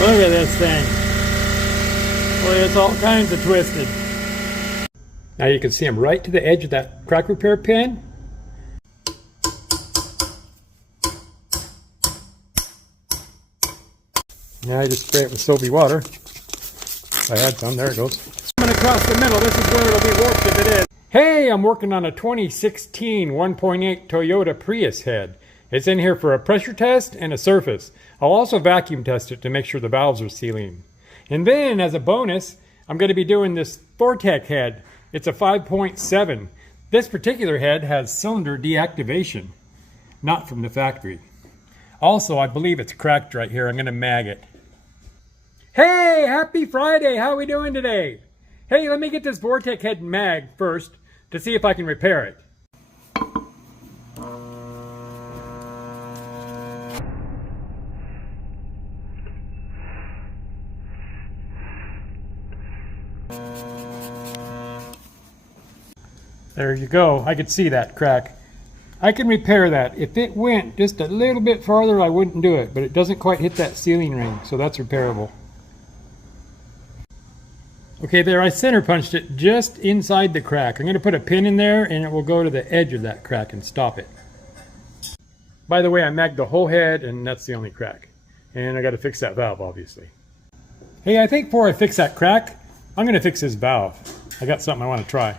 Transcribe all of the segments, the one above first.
Look at this thing. Boy, it's all kinds of twisted. Now you can see I'm right to the edge of that crack repair pin. Now I just spray it with soapy water. I had some, there it goes. Coming across the middle, this is where it'll be warped if it is. Hey, I'm working on a 2016 1.8 Toyota Prius head. It's in here for a pressure test and a surface. I'll also vacuum test it to make sure the valves are sealing. And then, as a bonus, I'm going to be doing this Vortec head. It's a 5.7. This particular head has cylinder deactivation, not from the factory. Also, I believe it's cracked right here. I'm going to mag it. Hey, happy Friday. How are we doing today? Hey, let me get this Vortec head mag first to see if I can repair it. There you go. I could see that crack. I can repair that. If it went just a little bit farther, I wouldn't do it, but it doesn't quite hit that sealing ring, so that's repairable. Okay, there, I center punched it just inside the crack. I'm going to put a pin in there and it will go to the edge of that crack and stop it. By the way, I magged the whole head and that's the only crack. And I got to fix that valve, obviously. Hey, I think before I fix that crack, I'm going to fix this valve. I got something I want to try.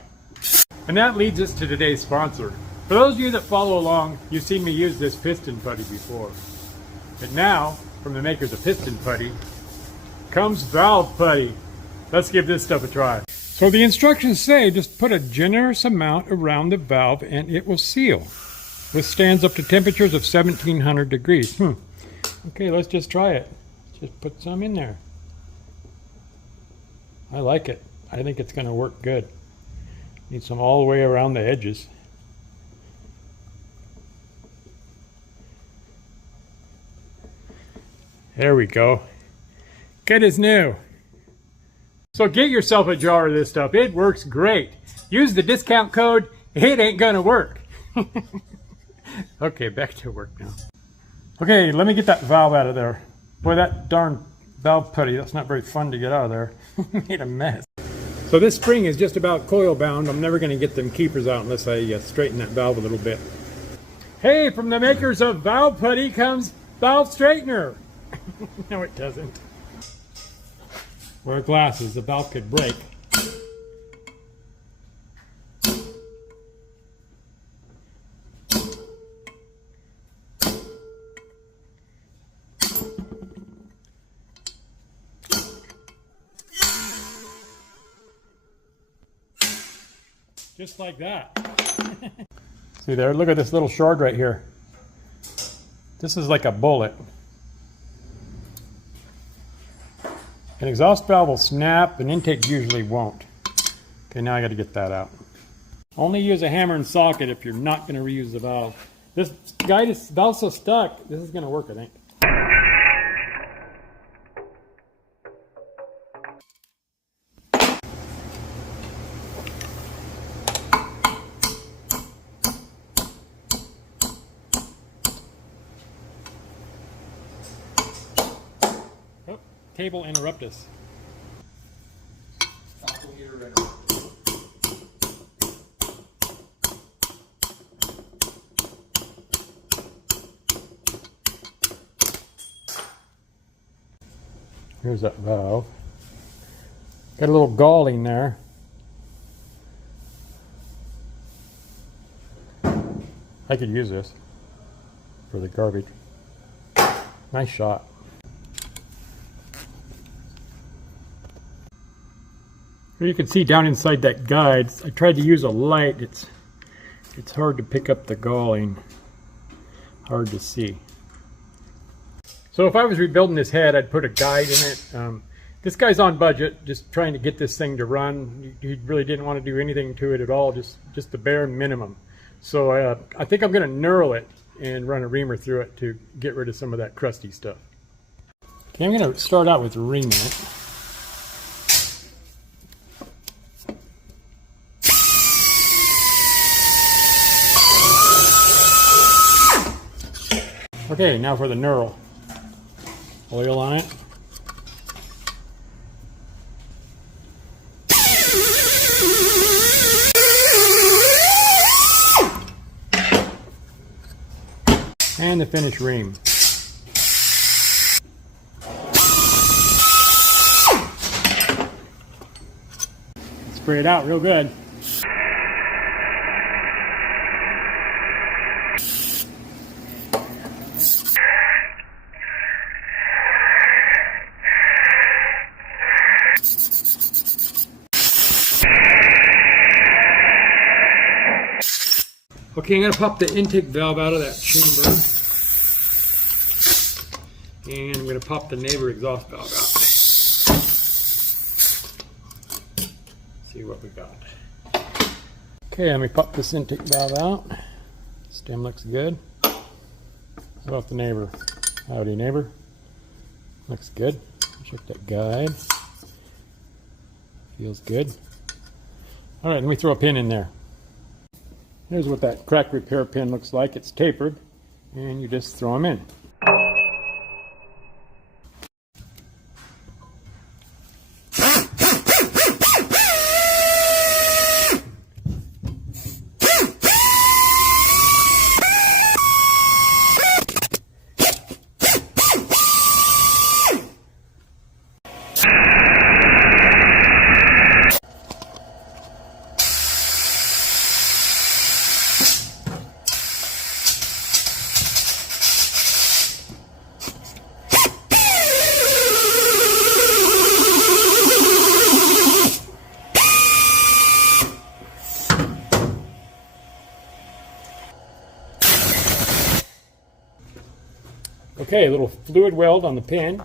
And that leads us to today's sponsor. For those of you that follow along, you've seen me use this piston putty before. But now, from the makers of piston putty, comes valve putty. Let's give this stuff a try. So the instructions say just put a generous amount around the valve and it will seal. Withstands up to temperatures of 1700 degrees. Okay, let's just try it. Just put some in there. I like it. I think it's going to work good. Need some all the way around the edges. There we go. Good as new. So get yourself a jar of this stuff. It works great. Use the discount code. It ain't gonna work. Okay, back to work now. Okay, let me get that valve out of there. Boy, that darn valve putty, that's not very fun to get out of there. Made a mess. So this spring is just about coil bound. I'm never going to get them keepers out unless I straighten that valve a little bit. Hey, from the makers of valve putty comes valve straightener. No, it doesn't. Wear glasses, the valve could break. Just like that. See there, look at this little shard right here. This is like a bullet. An exhaust valve will snap, an intake usually won't. Okay, now I got to get that out. Only use a hammer and socket if you're not going to reuse the valve. This valve's so stuck, this is going to work, I think. Cable interrupt us. Here's that valve. Got a little galling there. I could use this for the garbage. Nice shot. Here you can see down inside that guide, I tried to use a light. It's hard to pick up the galling. Hard to see. So if I was rebuilding this head, I'd put a guide in it. This guy's on budget, just trying to get this thing to run. He really didn't want to do anything to it at all, just the bare minimum. So I think I'm going to knurl it and run a reamer through it to get rid of some of that crusty stuff. Okay, I'm going to start out with reaming it. Okay, now for the knurl. Oil on it. in the finished ream. Spray it out real good. Okay, I'm going to pop the intake valve out of that chamber. And I'm going to pop the neighbor exhaust valve out. See what we got. Okay, let me pop this intake valve out. Stem looks good. How about the neighbor? Howdy, neighbor. Looks good. Check that guide. Feels good. All right, let me throw a pin in there. Here's what that crack repair pin looks like. It's tapered, and you just throw them in. Okay, a little fluid weld on the pin.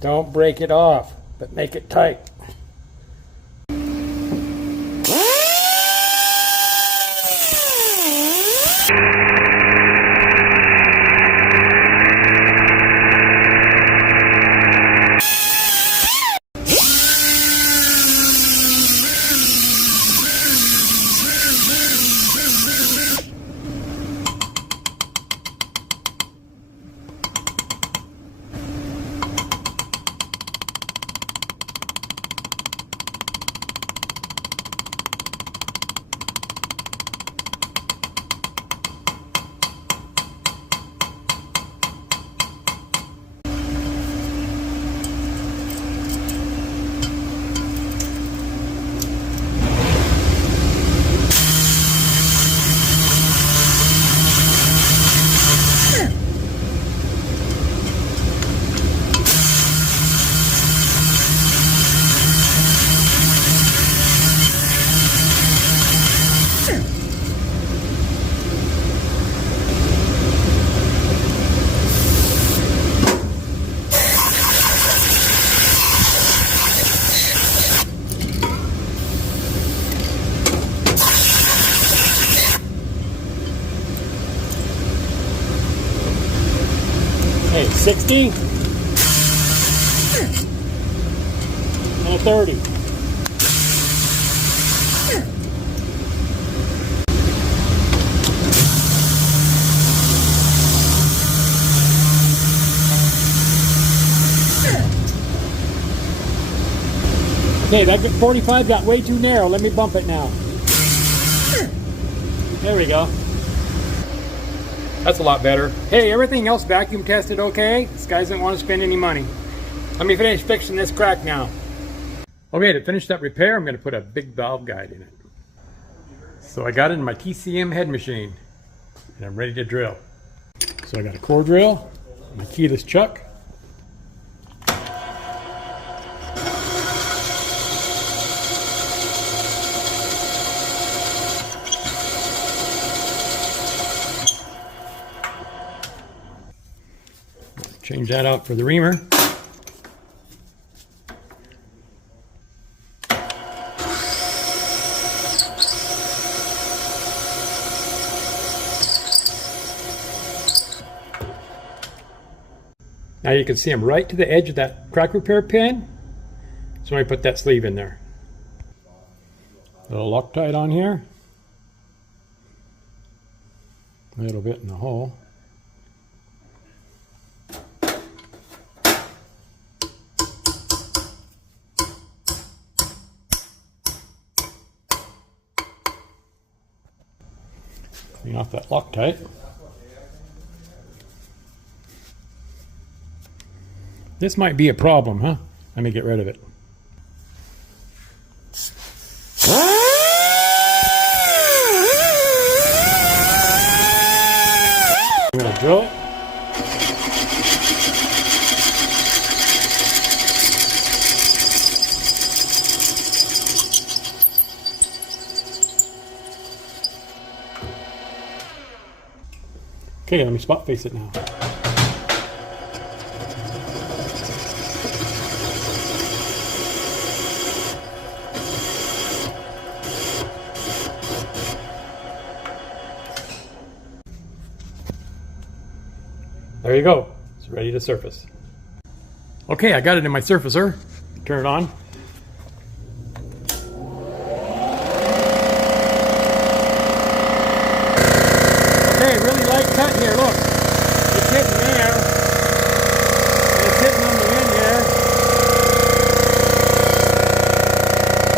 Don't break it off, but make it tight. Hey, 60 and a 30. Okay, that 45 got way too narrow. Let me bump it now. There we go. That's a lot better. Hey, everything else vacuum tested okay? This guy doesn't want to spend any money. Let me finish fixing this crack now. Okay, to finish that repair, I'm going to put a big valve guide in it. So I got it in my TCM head machine, and I'm ready to drill. So I got a core drill, my keyless chuck. Change that out for the reamer. Now you can see I'm right to the edge of that crack repair pin. So I put that sleeve in there. A little Loctite on here. A little bit in the hole. Clean off that Loctite. This might be a problem, huh? Let me get rid of it. I'm going to drill it. Okay, let me spot face it now. There you go. It's ready to surface. Okay, I got it in my surfacer. Turn it on. Okay, really light cut here. Look, it's hitting there. And it's hitting on the end here.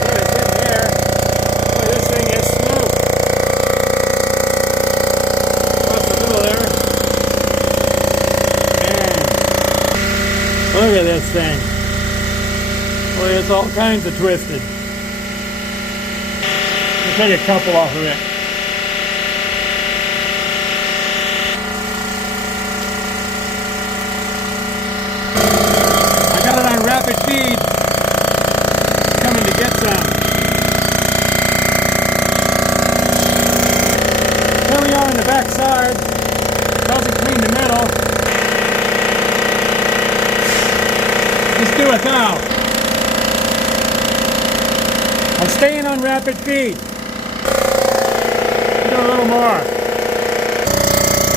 See, it's hitting there. Boy, this thing is smooth. Across the middle there. Man, look at this thing. Boy, it's all kinds of twisted. I'll take a couple off of it. Rapid feed, coming to get some. Here we are on the back side. Doesn't clean the middle. Let's do 1,000. I'm staying on rapid feed. Do a little more.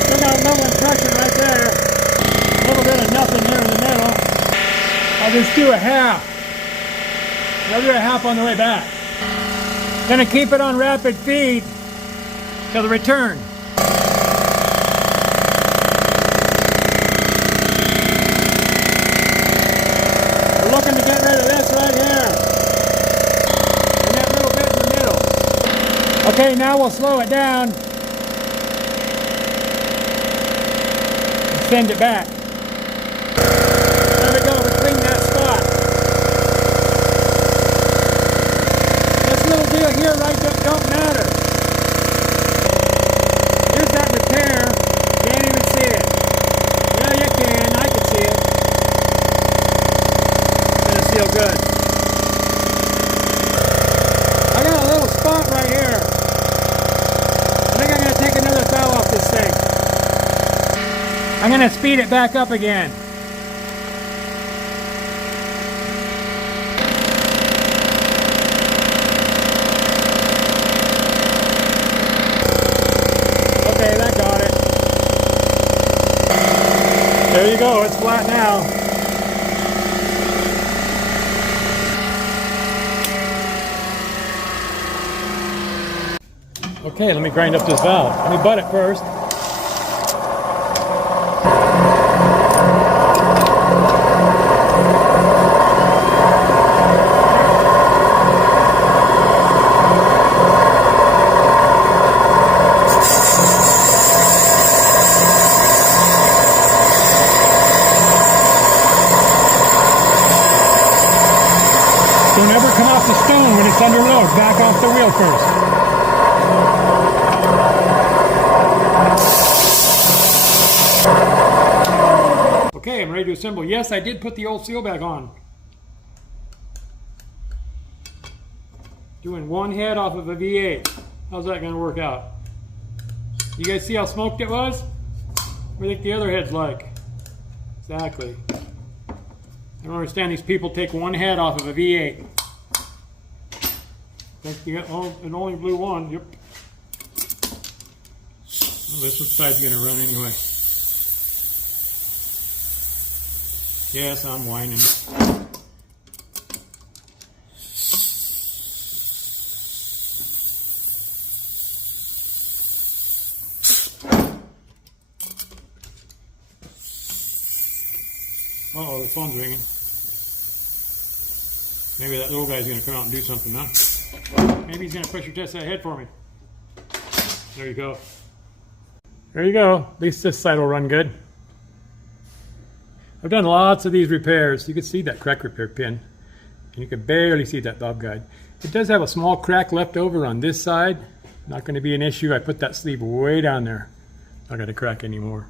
Still got a little impression right there. A little bit of nothing here in the middle. I'll just do a half. I'll do a half on the way back. Gonna keep it on rapid feed till the return. We're looking to get rid of this right here. And that little bit in the middle. Okay, now we'll slow it down. And send it back. There we go, we cleaned that spot. This little deal here right don't matter. Here's that repair. Can't even see it. Well, you can. I can see it. It's gonna seal good. I got a little spot right here. I think I'm gonna take another thou off this thing. I'm gonna speed it back up again. Okay, that got it. There you go, it's flat now. Okay, let me grind up this valve. Let me butt it first. Don't ever come off the stone when it's under load. Back off the wheel first. Okay, I'm ready to assemble. Yes, I did put the old seal back on. Doing one head off of a V8. How's that going to work out? You guys see how smoked it was? What do you think the other head's like? Exactly. I don't understand these people take one head off of a V8. Think you got, oh, it only blew one. Yep. Well, this side's going to run anyway. Yes, I'm whining. Uh-oh, the phone's ringing. Maybe that little guy's going to come out and do something, huh? Maybe he's going to pressure test that head for me. There you go. There you go. At least this side will run good. I've done lots of these repairs. You can see that crack repair pin. And you can barely see that valve guide. It does have a small crack left over on this side. Not going to be an issue. I put that sleeve way down there. Not going to crack anymore.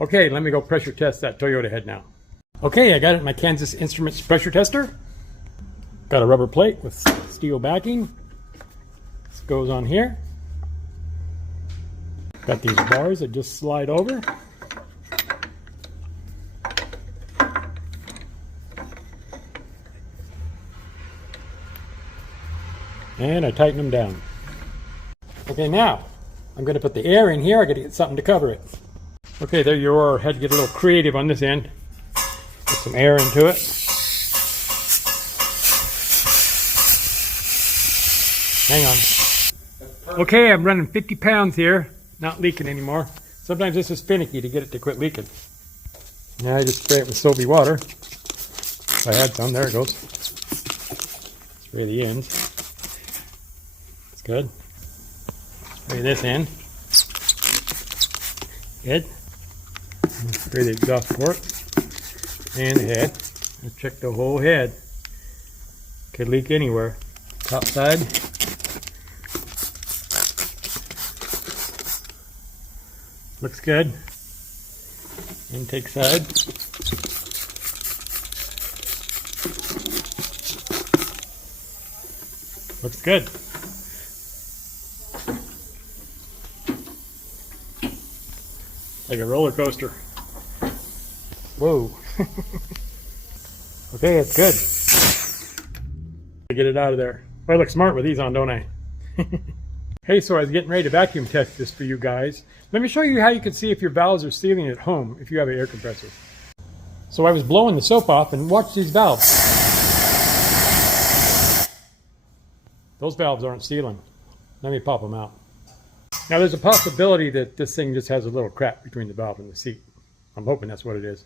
Okay, let me go pressure test that Toyota head now. Okay, I got it in my Kansas Instruments pressure tester. Got a rubber plate with steel backing. This goes on here. Got these bars that just slide over. And I tighten them down. Okay, now I'm going to put the air in here. I got to get something to cover it. Okay, there you are. Had to get a little creative on this end. Put some air into it. Hang on. Okay, I'm running 50 pounds here. Not leaking anymore. Sometimes this is finicky to get it to quit leaking. Now I just spray it with soapy water. If I had some, there it goes. Spray the ends. That's good. Spray this end. Good. Spray the exhaust port and the head. Let's check the whole head. Could leak anywhere. Top side. Looks good. Intake side. Looks good. Like a roller coaster. Whoa. Okay, it's good. Get it out of there. I look smart with these on, don't I? Hey, so I was getting ready to vacuum test this for you guys. Let me show you how you can see if your valves are sealing at home if you have an air compressor. So I was blowing the soap off and watch these valves. Those valves aren't sealing. Let me pop them out. Now there's a possibility that this thing just has a little crack between the valve and the seat. I'm hoping that's what it is.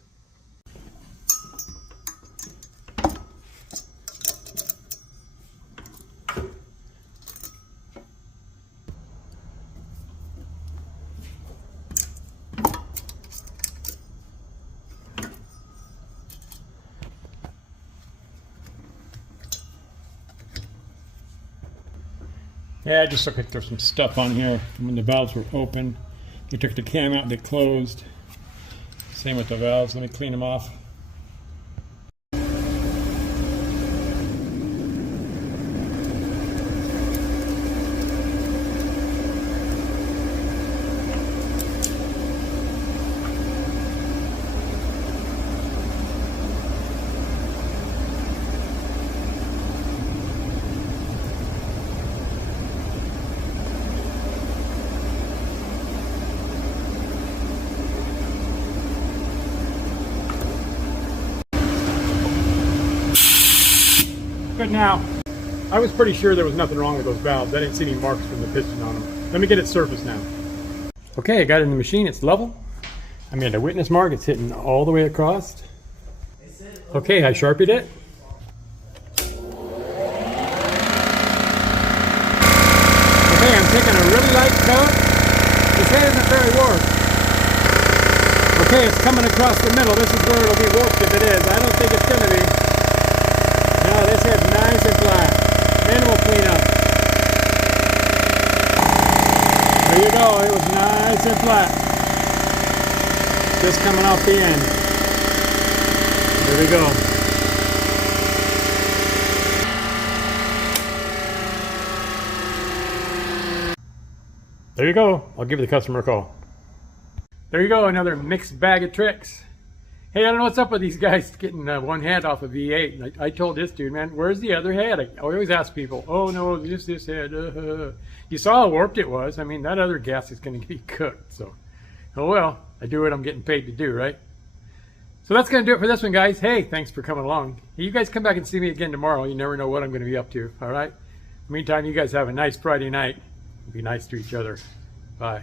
Yeah, I just looked like there's some stuff on here from when the valves were open. You took the cam out, they closed. Same with the valves. Let me clean them off. Good now. I was pretty sure there was nothing wrong with those valves. I didn't see any marks from the piston on them. Let me get it surfaced now. Okay, I got it in the machine. It's level. I made a witness mark. It's hitting all the way across. Okay, I sharpied it. Okay, I'm taking a really light coat. This head isn't very warped. Okay, it's coming across the middle. This is where it'll be warped if it is. I don't think it's going to be. No, this head's nice and flat. Minimal cleanup. There you go. It was nice and flat. Just coming off the end. There we go. There you go. I'll give the customer a call. There you go. Another mixed bag of tricks. Hey, I don't know what's up with these guys getting one head off a V8. I told this dude, man, where's the other head? I always ask people, oh no, this head. You saw how warped it was. I mean, that other gas is going to be cooked. So, oh well, I do what I'm getting paid to do, right? So that's going to do it for this one, guys. Hey, thanks for coming along. You guys come back and see me again tomorrow. You never know what I'm going to be up to, all right? Meantime, you guys have a nice Friday night. Be nice to each other. Bye.